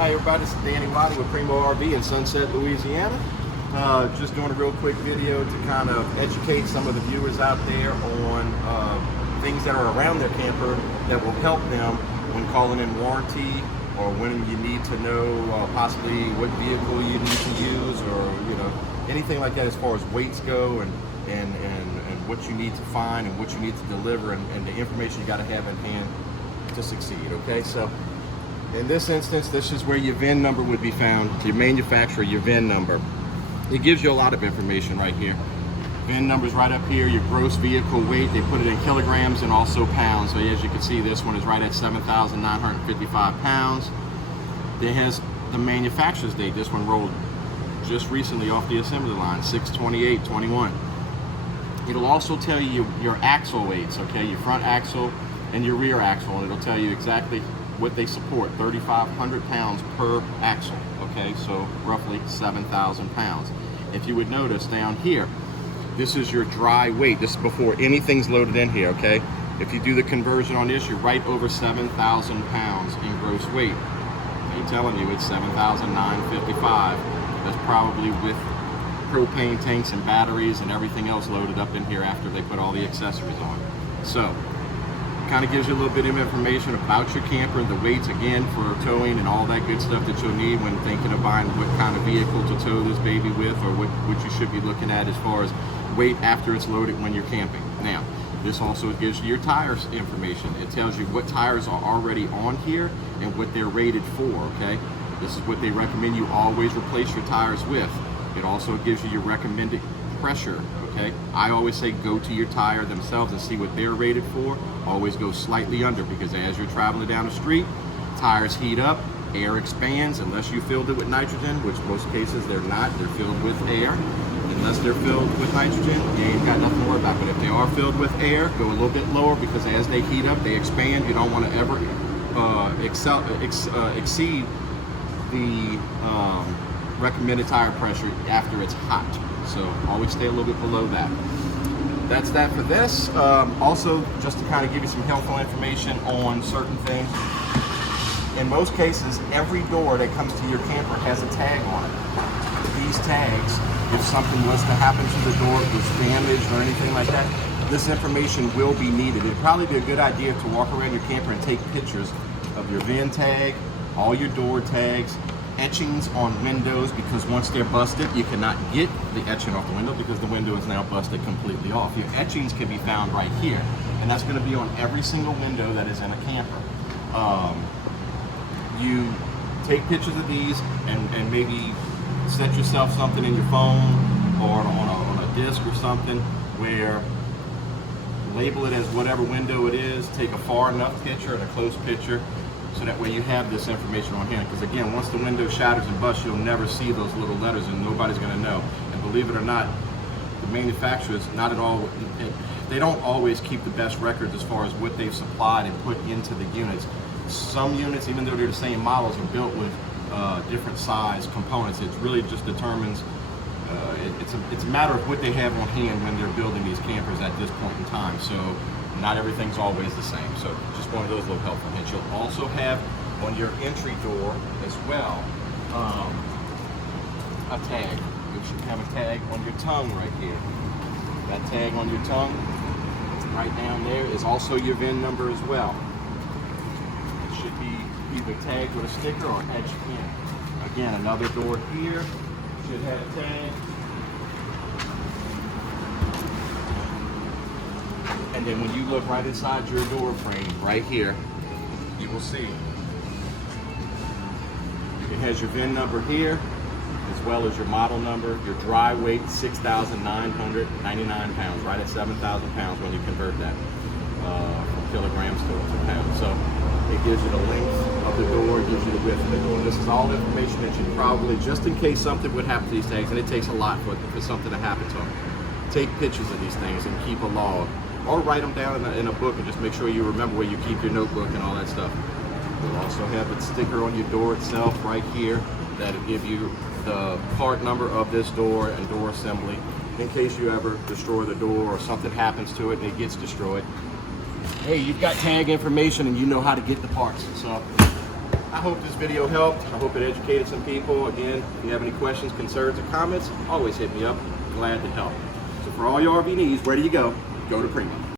Hi everybody, this is Danny Wiley with Primo RV in Sunset, Louisiana. Just doing a real quick video to kind of educate some of the viewers out there on things that are around their camper that will help them when calling in warranty, or when you need to know possibly what vehicle you need to use, or anything like that as far as weights go, and what you need to find and what you need to deliver, and the information you got to have in hand to succeed. Okay, so in this instance, this is where your VIN number would be found, your manufacturer, your VIN number. It gives you a lot of information right here. VIN number's right up here, your gross vehicle weight. They put it in kilograms and also pounds. So as you can see, this one is right at 7,955 pounds. It has the manufacturer's date. This one rolled just recently off the assembly line, 6/28/21. It'll also tell you your axle weights, okay, your front axle and your rear axle, and it'll tell you exactly what they support, 3,500 pounds per axle, okay, so roughly 7,000 pounds. If you would notice down here, this is your dry weight. This is before anything's loaded in here, okay? If you do the conversion on this, you're right over 7,000 pounds in gross weight. They're telling you it's 7,955. That's probably with propane tanks and batteries and everything else loaded up in here after they put all the accessories on. So kind of gives you a little bit of information about your camper, the weights again for towing and all that good stuff that you'll need when thinking of buying what kind of vehicle to tow this baby with, or what you should be looking at as far as weight after it's loaded when you're camping. Now, this also gives you your tires information. It tells you what tires are already on here and what they're rated for, okay? This is what they recommend you always replace your tires with. It also gives you your recommended pressure, okay? I always say go to your tire themselves and see what they're rated for. Always go slightly under, because as you're traveling down the street, tires heat up, air expands, unless you filled it with nitrogen, which most cases they're not. They're filled with air. Unless they're filled with nitrogen, you ain't got nothing to worry about. But if they are filled with air, go a little bit lower, because as they heat up, they expand. You don't want to ever exceed the recommended tire pressure after it's hot. So always stay a little bit below that. That's that for this. Also, just to kind of give you some helpful information on certain things. In most cases, every door that comes to your camper has a tag on it. These tags, if something was to happen to the door, if it was damaged or anything like that, this information will be needed. It'd probably be a good idea to walk around your camper and take pictures of your VIN tag, all your door tags, etchings on windows, because once they're busted, you cannot get the etching off the window because the window is now busted completely off. Your etchings can be found right here, and that's going to be on every single window that is in a camper. You take pictures of these and maybe set yourself something in your phone or on a disc or something, where label it as whatever window it is, take a far enough picture and a close picture, so that way you have this information on hand. Because again, once the window shatters and busts, you'll never see those little letters and nobody's going to know. And believe it or not, the manufacturers, not at all, they don't always keep the best records as far as what they've supplied and put into the units. Some units, even though they're the same models, are built with different size components. It really just determines, it's a matter of what they have on hand when they're building these campers at this point in time. So not everything's always the same. So just one of those little helpful hints. You'll also have on your entry door as well a tag. You should have a tag on your tongue right here. That tag on your tongue right down there is also your VIN number as well. It should be either tagged with a sticker or etched in. Again, another door here should have a tag. And then when you look right inside your door frame, right here, you will see it has your VIN number here, as well as your model number, your dry weight, 6,999 pounds, right at 7,000 pounds when you convert that from kilograms to pounds. So it gives you the length of the door, it gives you the width of the door. This is all information that you probably, just in case something would happen to these tags, and it takes a lot for something to happen to them, take pictures of these things and keep a log. Or write them down in a book and just make sure you remember where you keep your notebook and all that stuff. You'll also have a sticker on your door itself right here that'll give you the part number of this door and door assembly, in case you ever destroy the door or something happens to it and it gets destroyed. Hey, you've got tag information and you know how to get the parts. So I hope this video helped. I hope it educated some people. Again, if you have any questions, concerns, or comments, always hit me up. Glad to help. So for all your RV needs, where do you go? Go to Primo.